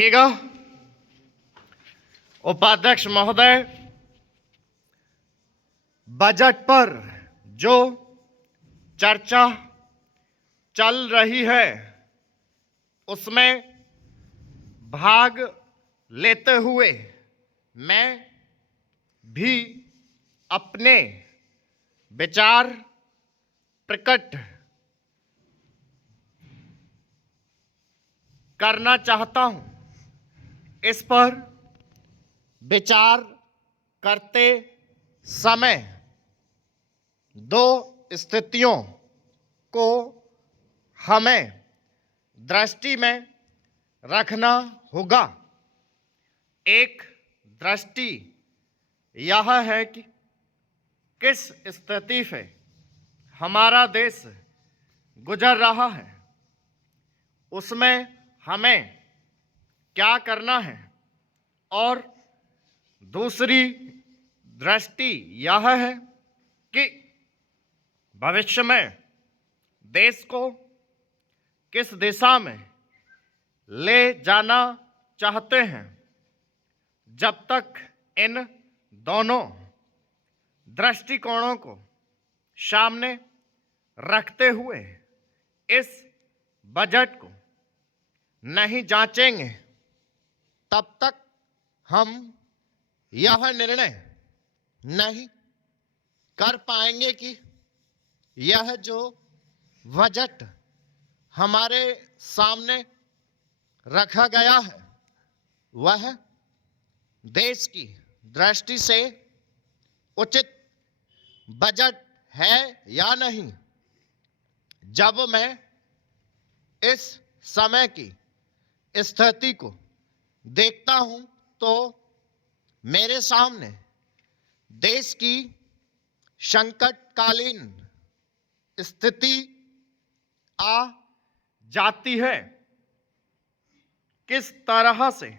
देखिएगा उपाध्यक्ष महोदय, बजट पर जो चर्चा चल रही है उसमें भाग लेते हुए मैं भी अपने विचार प्रकट करना चाहता हूं। इस पर विचार करते समय दो स्थितियों को हमें दृष्टि में रखना होगा। एक दृष्टि यह है कि किस स्थिति से हमारा देश गुजर रहा है, उसमें हमें क्या करना है, और दूसरी दृष्टि यह है कि भविष्य में देश को किस दिशा में ले जाना चाहते हैं। जब तक इन दोनों दृष्टिकोणों को सामने रखते हुए इस बजट को नहीं जांचेंगे, तब तक हम यह निर्णय नहीं कर पाएंगे कि यह जो बजट हमारे सामने रखा गया है वह देश की दृष्टि से उचित बजट है या नहीं। जब मैं इस समय की स्थिति को देखता हूं तो मेरे सामने देश की संकटकालीन स्थिति आ जाती है। किस तरह से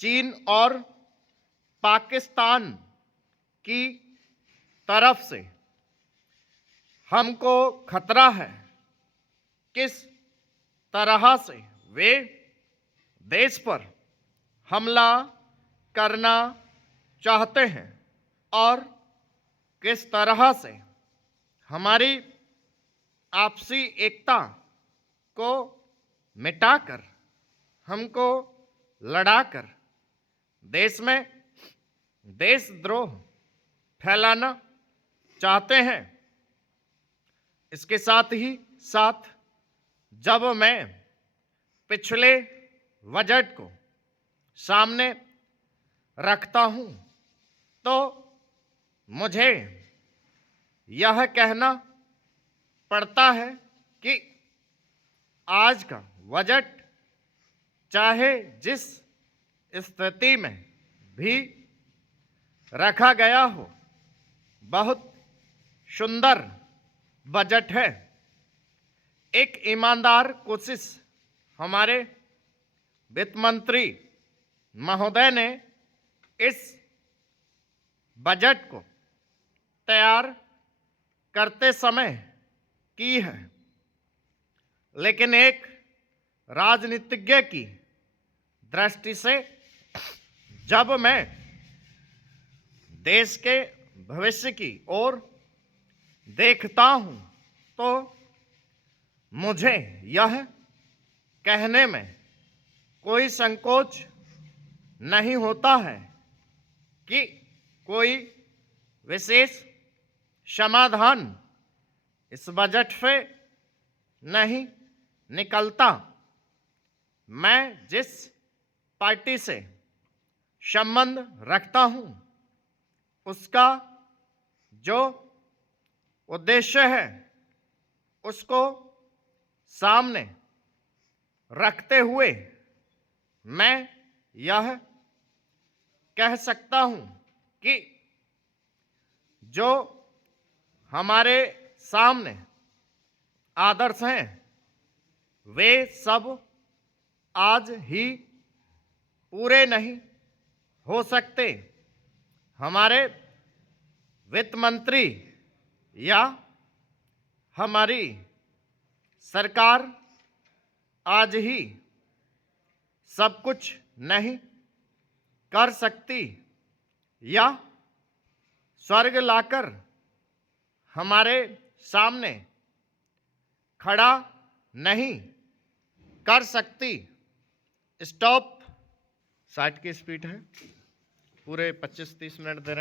चीन और पाकिस्तान की तरफ से हमको खतरा है, किस तरह से वे देश पर हमला करना चाहते हैं और किस तरह से हमारी आपसी एकता को मिटाकर हमको लड़ाकर देश में देशद्रोह फैलाना चाहते हैं। इसके साथ ही साथ जब मैं पिछले बजट को सामने रखता हूं तो मुझे यह कहना पड़ता है कि आज का बजट चाहे जिस स्थिति में भी रखा गया हो, बहुत सुंदर बजट है। एक ईमानदार कोशिश हमारे वित्त मंत्री महोदय ने इस बजट को तैयार करते समय की है, लेकिन एक राजनीतिज्ञ की दृष्टि से जब मैं देश के भविष्य की ओर देखता हूं तो मुझे यह कहने में कोई संकोच नहीं होता है कि कोई विशेष समाधान इस बजट से नहीं निकलता। मैं जिस पार्टी से संबंध रखता हूं उसका जो उद्देश्य है उसको सामने रखते हुए मैं यह कह सकता हूं कि जो हमारे सामने आदर्श हैं वे सब आज ही पूरे नहीं हो सकते। हमारे वित्त मंत्री या हमारी सरकार आज ही सब कुछ नहीं कर सकती या स्वर्ग लाकर हमारे सामने खड़ा नहीं कर सकती। स्टॉप। 60 की स्पीड है, पूरे 25-30 मिनट दे रहे हैं।